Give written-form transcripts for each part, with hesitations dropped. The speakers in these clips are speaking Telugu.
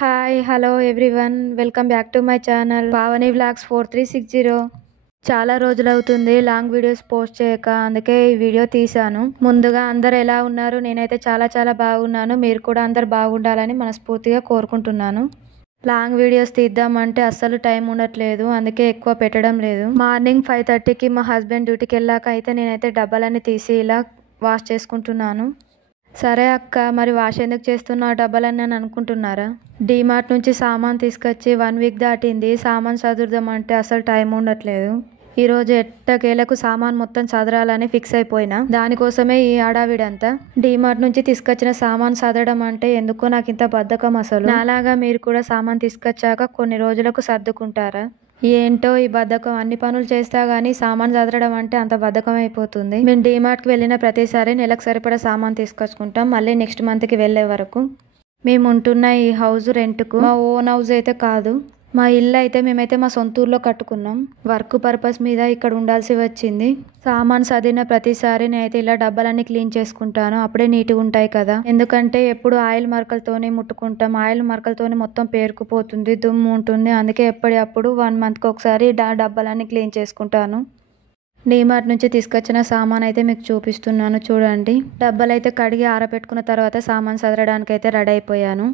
Hi hello everyone welcome back to my channel Pavani vlogs 4360. చాలా రోజులవుతుంది లాంగ్ వీడియోస్ పోస్ట్ చేయక, అందుకే ఈ వీడియో తీశాను. ముందుగా అందరు ఎలా ఉన్నారు? నేనైతే చాలా బాగున్నాను. మీరు కూడా అందరు బాగుండాలని మనస్ఫూర్తిగా కోరుకుంటున్నాను. లాంగ్ వీడియోస్ తీద్దామంటే అస్సలు టైం ఉండట్లేదు, అందుకే ఎక్కువ పెట్టడం లేదు. మార్నింగ్ 5:30కి మా హస్బెండ్ డ్యూటీకి వెళ్ళాక అయితే నేనైతే డబ్బాలన్నీ తీసి ఇలా వాష్ చేసుకుంటున్నాను. సరే అక్క, మరి వాష్ ఎందుకు చేస్తున్నావు డబ్బాలన్నీ అని అనుకుంటున్నారా? డీమార్ట్ నుంచి సామాన్ తీసుకొచ్చి 1 వీక్ దాటింది. సామాన్ చదురుదామంటే అసలు టైం ఉండట్లేదు. ఈరోజు ఎట్టకేలకు సామాన్ మొత్తం చదరాలని ఫిక్స్ అయిపోయినా, దానికోసమే ఈ హడావిడంతా. డీమార్ట్ నుంచి తీసుకొచ్చిన సామాన్ చదరడం అంటే ఎందుకో నాకు ఇంత బద్ధకం. అసలు నాలాగా మీరు కూడా సామాన్ తీసుకొచ్చాక కొన్ని రోజులకు సర్దుకుంటారా? ఏంటో ఈ బద్ధకం. అన్ని పనులు చేస్తా గానీ సామాన్ చదరడం అంటే అంత బద్ధకం అయిపోతుంది. మేము డీమార్ట్కి వెళ్ళిన ప్రతిసారి నెలకు సరిపడా సామాన్ తీసుకొచ్చుకుంటాం, మళ్ళీ నెక్స్ట్ మంత్కి వెళ్ళే వరకు. మేము ఉంటున్న ఈ హౌస్ రెంట్కు, మా ఓన్ హౌస్ అయితే కాదు. మా ఇల్లు అయితే మేమైతే మా సొంత ఊర్లో కట్టుకున్నాం. వర్క్ పర్పస్ మీద ఇక్కడ ఉండాల్సి వచ్చింది. సామాన్ చదివిన ప్రతిసారి నేనైతే ఇలా డబ్బాలన్నీ క్లీన్ చేసుకుంటాను, అప్పుడే నీట్గా ఉంటాయి కదా. ఎందుకంటే ఎప్పుడు ఆయిల్ మరకలతోనే ముట్టుకుంటాం, ఆయిల్ మరకలతోనే మొత్తం పేరుకుపోతుంది, దుమ్ము ఉంటుంది. అందుకే ఎప్పటికప్పుడు 1 మంత్కి ఒకసారి డబ్బాలన్నీ క్లీన్ చేసుకుంటాను. డీమార్ట్ నుంచి తీసుకొచ్చిన సామాన్ అయితే మీకు చూపిస్తున్నాను చూడండి. డబ్బాలు అయితే కడిగి ఆరబెట్టుకున్న తర్వాత సామాన్ చదరడానికి అయితే రెడీ అయిపోయాను.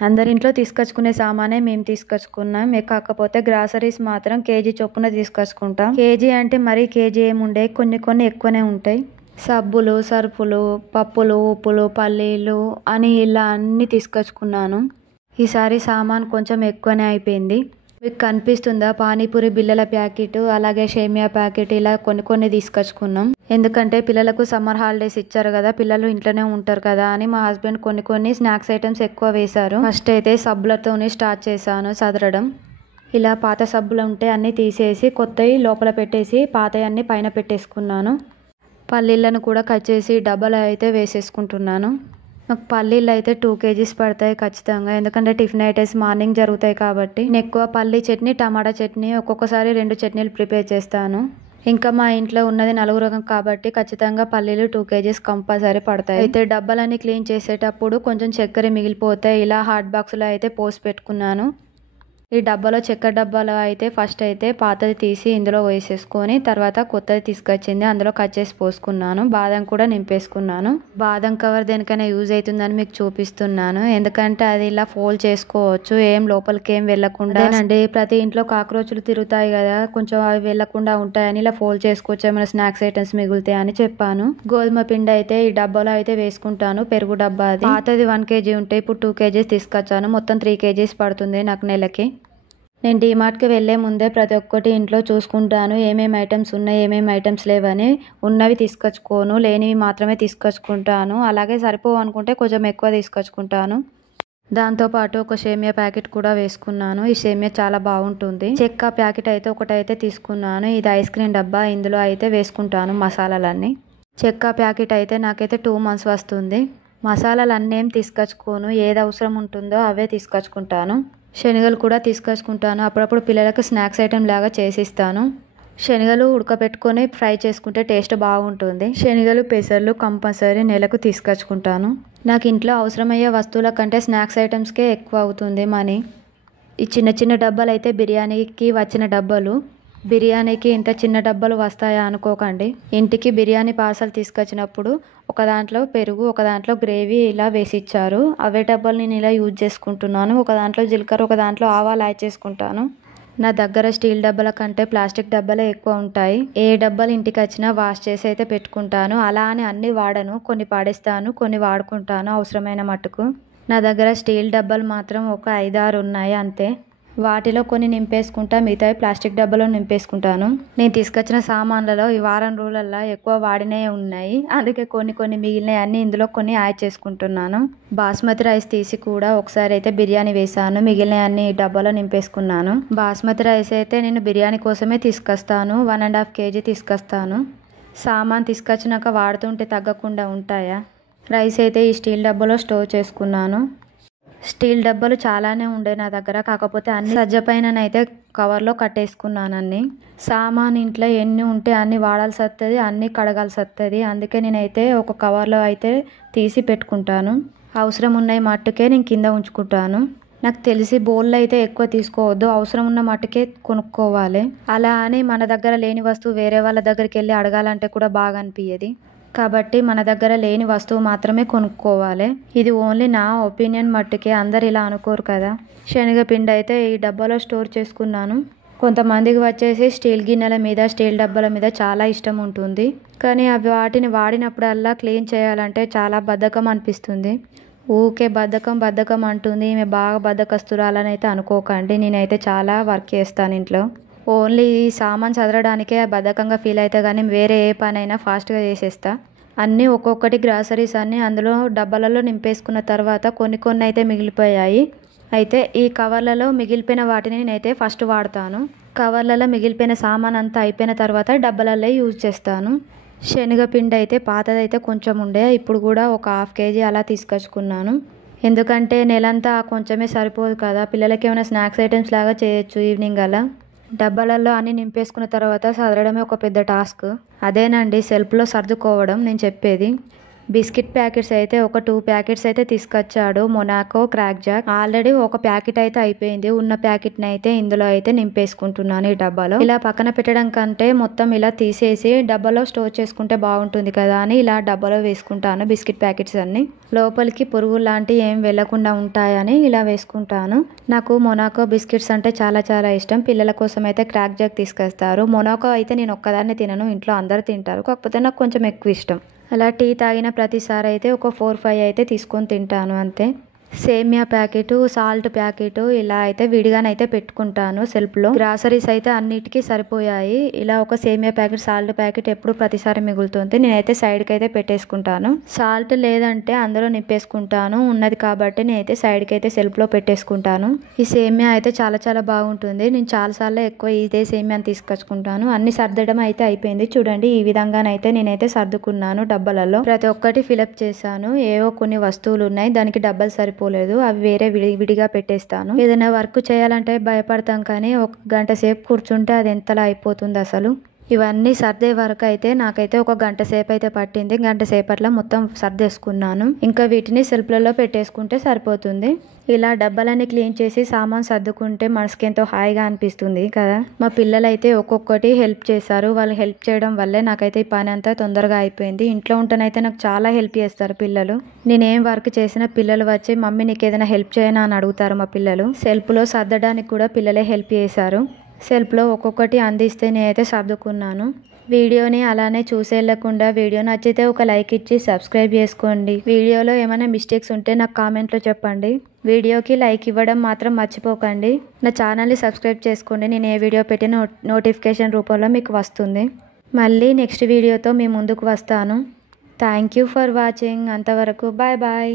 అందరింట్లో తీసుకొచ్చుకునే సామానే మేము తీసుకొచ్చుకున్నాం. కాకపోతే గ్రాసరీస్ మాత్రం కేజీ చొప్పున తీసుకొచ్చుకుంటాం. కేజీ అంటే మరీ కేజీ ఏముండే, కొన్ని ఎక్కువనే ఉంటాయి. సబ్బులు, సరుపులు, పప్పులు, ఉప్పులు, పల్లీలు అని ఇలా అన్నీ తీసుకొచ్చుకున్నాను. ఈసారి సామాన్ కొంచెం ఎక్కువనే అయిపోయింది. మీకు కనిపిస్తుందా? పానీపూరి బిళ్ళల ప్యాకెట్, అలాగే సేమియా ప్యాకెట్, ఇలా కొన్ని తీసుకొచ్చుకున్నాం. ఎందుకంటే పిల్లలకు సమ్మర్ హాలిడేస్ ఇచ్చారు కదా, పిల్లలు ఇంట్లోనే ఉంటారు కదా అని మా హస్బెండ్ కొన్ని స్నాక్స్ ఐటమ్స్ ఎక్కువ వేశారు. ఫస్ట్ అయితే సబ్బులతోనే స్టార్ట్ చేశాను చదరడం. ఇలా పాత సబ్బులు ఉంటే అన్నీ తీసేసి కొత్తవి లోపల పెట్టేసి పాతవి అన్నీ పైన పెట్టేసుకున్నాను. పల్లీలను కూడా కట్ చేసి డబ్బాలో అయితే వేసేసుకుంటున్నాను. నాకు పల్లీలు అయితే 2 kgs పడతాయి ఖచ్చితంగా, ఎందుకంటే టిఫిన్ ఐటమ్స్ మార్నింగ్ జరుగుతాయి కాబట్టి. నేను ఎక్కువ పల్లీ చట్నీ, టమాటా చట్నీ, ఒక్కొక్కసారి 2 చట్నీలు ప్రిపేర్ చేస్తాను. ఇంకా మా ఇంట్లో ఉన్నది 4 కాబట్టి ఖచ్చితంగా పల్లీలు 2 kgs కంపల్సరీ పడతాయి. అయితే డబ్బాలన్నీ క్లీన్ చేసేటప్పుడు కొంచెం చక్కెర మిగిలిపోతాయి, ఇలా హాట్ బాక్స్లో అయితే పోసి పెట్టుకున్నాను. ఈ డబ్బాలో చక్కెర డబ్బాలో అయితే ఫస్ట్ అయితే పాతది తీసి ఇందులో వేసేసుకొని తర్వాత కొత్తది తీసుకొచ్చింది అందులో కట్ చేసి పోసుకున్నాను. బాదం కూడా నింపేసుకున్నాను. బాదం కవర్ దేనికైనా యూజ్ అవుతుందని మీకు చూపిస్తున్నాను, ఎందుకంటే అది ఇలా ఫోల్డ్ చేసుకోవచ్చు, ఏం లోపలికి ఏం వెళ్లకుండా. అండి ప్రతి ఇంట్లో కాక్రోచ్లు తిరుగుతాయి కదా, కొంచెం అవి వెళ్లకుండా ఉంటాయని ఇలా ఫోల్డ్ చేసుకోవచ్చు, ఏమైనా స్నాక్స్ ఐటమ్స్ మిగులుతాయి అని చెప్పాను. గోధుమ పిండి అయితే ఈ డబ్బాలో అయితే వేసుకుంటాను. పెరుగు డబ్బా అది పాతది 1 kg ఉంటే ఇప్పుడు 2 kgs తీసుకొచ్చాను. మొత్తం 3 kgs పడుతుంది నాకు నెలకి. నేను డీమార్ట్కి వెళ్ళే ముందే ప్రతి ఒక్కటి ఇంట్లో చూసుకుంటాను, ఏమేమి ఐటమ్స్ ఉన్నాయి, ఏమేమి ఐటమ్స్ లేవని. ఉన్నవి తీసుకొచ్చుకోను, లేనివి మాత్రమే తీసుకొచ్చుకుంటాను. అలాగే సరిపోవు అనుకుంటే కొంచెం ఎక్కువ తీసుకొచ్చుకుంటాను. దాంతోపాటు ఒక సేమియా ప్యాకెట్ కూడా వేసుకున్నాను. ఈ సేమియా చాలా బాగుంటుంది. చెక్క ప్యాకెట్ అయితే ఒకటైతే తీసుకున్నాను. ఇది ఐస్ క్రీమ్ డబ్బా, ఇందులో అయితే వేసుకుంటాను మసాలాలన్నీ. చెక్క ప్యాకెట్ అయితే నాకైతే 2 months వస్తుంది. మసాలాలు అన్నీ ఏం తీసుకొచ్చుకోను, ఏది అవసరం ఉంటుందో అవే తీసుకొచ్చుకుంటాను. శనగలు కూడా తీసుకొచ్చుకుంటాను, అప్పుడప్పుడు పిల్లలకు స్నాక్స్ ఐటెం లాగా చేసిస్తాను. శనగలు ఉడకబెట్టుకొని ఫ్రై చేసుకుంటే టేస్ట్ బాగుంటుంది. శనగలు, పెసర్లు కంపల్సరీ నెలకు తీసుకొచ్చుకుంటాను. నాకు ఇంట్లో అవసరమయ్యే వస్తువుల కంటే స్నాక్స్ ఐటమ్స్కే ఎక్కువ అవుతుంది మనీ. ఈ చిన్న డబ్బాలు అయితే బిర్యానీకి వచ్చిన డబ్బాలు. బిర్యానీకి ఇంత చిన్న డబ్బాలు వస్తాయా అనుకోకండి. ఇంటికి బిర్యానీ పార్సల్ తీసుకొచ్చినప్పుడు ఒక దాంట్లో పెరుగు, ఒక దాంట్లో గ్రేవీ ఇలా వేసి ఇచ్చారు. అవే డబ్బాలు నేను ఇలా యూజ్ చేసుకుంటున్నాను. ఒక దాంట్లో జీలకర్ర, ఒక దాంట్లో ఆవాలు యాడ్ చేసుకుంటాను. నా దగ్గర స్టీల్ డబ్బాల కంటే ప్లాస్టిక్ డబ్బాలే ఎక్కువ ఉంటాయి. ఏ డబ్బాలు ఇంటికి వచ్చినా వాష్ చేసి అయితే పెట్టుకుంటాను. అలా అని అన్ని వాడను, కొన్ని పాడేస్తాను, కొన్ని వాడుకుంటాను అవసరమైన మట్టుకు. నా దగ్గర స్టీల్ డబ్బాలు మాత్రం ఒక 5-6 ఉన్నాయి అంతే. వాటిలో కొన్ని నింపేసుకుంటా, మిగతావి ప్లాస్టిక్ డబ్బాలో నింపేసుకుంటాను. నేను తీసుకొచ్చిన సామాన్లలో ఈ వారం రోజులల్లో ఎక్కువ వాడినవి ఉన్నాయి, అందుకే కొన్ని మిగిలినవి అన్నీ ఇందులో కొన్ని యాడ్ చేసుకుంటున్నాను. బాస్మతి రైస్ తీసి కూడా ఒకసారి అయితే బిర్యానీ వేసాను, మిగిలిన అన్ని డబ్బాలో నింపేసుకున్నాను. బాస్మతి రైస్ అయితే నేను బిర్యానీ కోసమే తీసుకొస్తాను, 1.5 kg తీసుకొస్తాను. సామాన్ తీసుకొచ్చినాక వాడుతుంటే తగ్గకుండా ఉంటాయా? రైస్ అయితే ఈ స్టీల్ డబ్బాలో స్టోర్ చేసుకున్నాను. స్టీల్ డబ్బాలు చాలానే ఉండే నా దగ్గర, కాకపోతే అన్ని సజ్జపైననైతే కవర్లో కట్టేసుకున్నాను అన్ని. సామాన్ ఇంట్లో ఎన్ని ఉంటే అన్ని వాడాల్సి వస్తుంది, అన్ని కడగాల్సి వస్తుంది. అందుకే నేనైతే ఒక కవర్లో అయితే తీసి పెట్టుకుంటాను. అవసరం ఉన్నాయి మట్టుకే నేను కింద ఉంచుకుంటాను. నాకు తెలిసి బౌల్లో అయితే ఎక్కువ తీసుకోవద్దు, అవసరం ఉన్న మట్టుకే కొనుక్కోవాలి. అలా అని మన దగ్గర లేని వస్తువు వేరే వాళ్ళ దగ్గరికి వెళ్ళి అడగాలంటే కూడా బాగా అనిపించేది. కాబట్టి మన దగ్గర లేని వస్తువు మాత్రమే కొనుక్కోవాలి. ఇది ఓన్లీ నా ఒపీనియన్ మట్టుకే, అందరు ఇలా అనుకోరు కదా. శనగపిండి అయితే ఈ డబ్బాలో స్టోర్ చేసుకున్నాను. కొంతమందికి వచ్చేసి స్టీల్ గిన్నెల మీద, స్టీల్ డబ్బాల మీద చాలా ఇష్టం ఉంటుంది. కానీ అవి వాటిని వాడినప్పుడల్లా క్లీన్ చేయాలంటే చాలా బద్ధకం అనిపిస్తుంది. ఊకే బద్ధకం అంటుంది, ఈమె బాగా బద్ధకస్తురాలని అయితే అనుకోకండి. నేనైతే చాలా వర్క్ చేస్తాను ఇంట్లో. ఓన్లీ ఈ సామాన్ చదవడానికే బద్ధకంగా ఫీల్ అవుతా, కానీ వేరే ఏ పనైనా ఫాస్ట్గా చేసేస్తా. అన్నీ ఒక్కొక్కటి గ్రాసరీస్ అన్నీ అందులో డబ్బాలలో నింపేసుకున్న తర్వాత కొన్ని అయితే మిగిలిపోయాయి. అయితే ఈ కవర్లలో మిగిలిపోయిన వాటిని నేనైతే ఫస్ట్ వాడతాను. కవర్లలో మిగిలిపోయిన సామాన్ అంతా అయిపోయిన తర్వాత డబ్బాలలో యూజ్ చేస్తాను. శనగపిండి అయితే పాతదైతే కొంచెం ఉండే, ఇప్పుడు కూడా ఒక 1/2 kg అలా తీసుకొచ్చుకున్నాను. ఎందుకంటే నెలంతా కొంచెమే సరిపోదు కదా, పిల్లలకి ఏమైనా స్నాక్స్ ఐటమ్స్ లాగా చేయొచ్చు ఈవినింగ్ అలా. డబ్బాలలో అన్నీ నింపేసుకున్న తర్వాత సదరడమే ఒక పెద్ద టాస్క్. అదేనండి సెల్ఫ్లో సర్దుకోవడం నేను చెప్పేది. బిస్కెట్ ప్యాకెట్స్ అయితే ఒక 2 ప్యాకెట్స్ అయితే తీసుకొచ్చాడు మొనాకో క్రాక్ జాక్. ఆల్రెడీ ఒక ప్యాకెట్ అయితే అయిపోయింది. ఉన్న ప్యాకెట్ని అయితే ఇందులో అయితే నింపేసుకుంటున్నాను ఈ డబ్బాలో. ఇలా పక్కన పెట్టడం కంటే మొత్తం ఇలా తీసేసి డబ్బాలో స్టోర్ చేసుకుంటే బాగుంటుంది కదా అని ఇలా డబ్బాలో వేసుకుంటాను బిస్కెట్ ప్యాకెట్స్ అన్ని. లోపలికి పురుగు లాంటివి ఏం వెళ్లకుండా ఉంటాయని ఇలా వేసుకుంటాను. నాకు మొనాకో బిస్కెట్స్ అంటే చాలా చాలా ఇష్టం. పిల్లల కోసం అయితే క్రాక్ జాక్ తీసుకొస్తారు. మొనాకో అయితే నేను ఒక్కదాన్ని తినను, ఇంట్లో అందరు తింటారు, కాకపోతే నాకు కొంచెం ఎక్కువ ఇష్టం. అలా టీ తాగిన ప్రతిసారి అయితే ఒక 4-5 అయితే తీసుకొని తింటాను అంతే. సేమియా ప్యాకెట్, సాల్ట్ ప్యాకెట్ ఇలా అయితే విడిగానైతే పెట్టుకుంటాను సెల్ఫ్లో. గ్రాసరీస్ అయితే అన్నిటికీ సరిపోయాయి. ఇలా ఒక సేమియా ప్యాకెట్, సాల్ట్ ప్యాకెట్ ఎప్పుడు ప్రతిసారి మిగులుతుంది, నేనైతే సైడ్కి అయితే పెట్టేసుకుంటాను. సాల్ట్ లేదంటే అందులో నింపేసుకుంటాను, ఉన్నది కాబట్టి నేనైతే సైడ్కి అయితే సెల్ఫ్లో పెట్టేసుకుంటాను. ఈ సేమియా అయితే చాలా చాలా బాగుంటుంది. నేను చాలాసార్లు ఎక్కువ ఇదే సేమియాని తీసుకొచ్చుకుంటాను. అన్ని సర్దడం అయితే అయిపోయింది. చూడండి ఈ విధంగానైతే నేనైతే సర్దుకున్నాను డబ్బాలలో. ప్రతి ఒక్కటి ఫిలప్ చేశాను. ఏవో కొన్ని వస్తువులు ఉన్నాయి, దానికి డబ్బాలు సరిపోలేదు, అవి వేరే విడిగా పెట్టేస్తాను. ఏదైనా వర్క్ చేయాలంటే భయపడతాం, కానీ 1 గంట సేపు కూర్చుంటే అది ఎంతలా అయిపోతుంది అసలు. ఇవన్నీ సర్దే వరకు అయితే నాకైతే 1 గంట సేపు అయితే పట్టింది. గంట సేపట్లో మొత్తం సర్దేసుకున్నాను. ఇంకా వీటిని సెల్ఫ్లలో పెట్టేసుకుంటే సరిపోతుంది. ఇలా డబ్బాలన్నీ క్లీన్ చేసి సామాన్ సర్దుకుంటే మనసుకి ఎంతో హాయిగా అనిపిస్తుంది కదా. మా పిల్లలైతే ఒక్కొక్కటి హెల్ప్ చేశారు. వాళ్ళు హెల్ప్ చేయడం వల్లే నాకైతే ఈ పని అంతా తొందరగా అయిపోయింది. ఇంట్లో ఉంటేనైతే నాకు చాలా హెల్ప్ చేస్తారు పిల్లలు. నేనేం వర్క్ చేసినా పిల్లలు వచ్చి మమ్మీ నీకు ఏదైనా హెల్ప్ చేయనా అని అడుగుతారు మా పిల్లలు. సెల్ఫ్లో సర్దడానికి కూడా పిల్లలే హెల్ప్ చేశారు. సెల్ఫ్లో ఒక్కొక్కటి అందిస్తే నేనైతే సర్దుకున్నాను. వీడియోని అలానే చూసేయకుండా వీడియో నచ్చితే ఒక లైక్ ఇచ్చి సబ్స్క్రైబ్ చేసుకోండి. వీడియోలో ఏమైనా మిస్టేక్స్ ఉంటే నాకు కామెంట్లో చెప్పండి. వీడియోకి లైక్ ఇవ్వడం మాత్రం మర్చిపోకండి. నా ఛానల్ని సబ్స్క్రైబ్ చేసుకోండి. నేను ఏ వీడియో పెట్టిన నోటిఫికేషన్ రూపంలో మీకు వస్తుంది. మళ్ళీ నెక్స్ట్ వీడియోతో మీ ముందుకు వస్తాను. Thank you for watching. అంతవరకు బాయ్ బాయ్.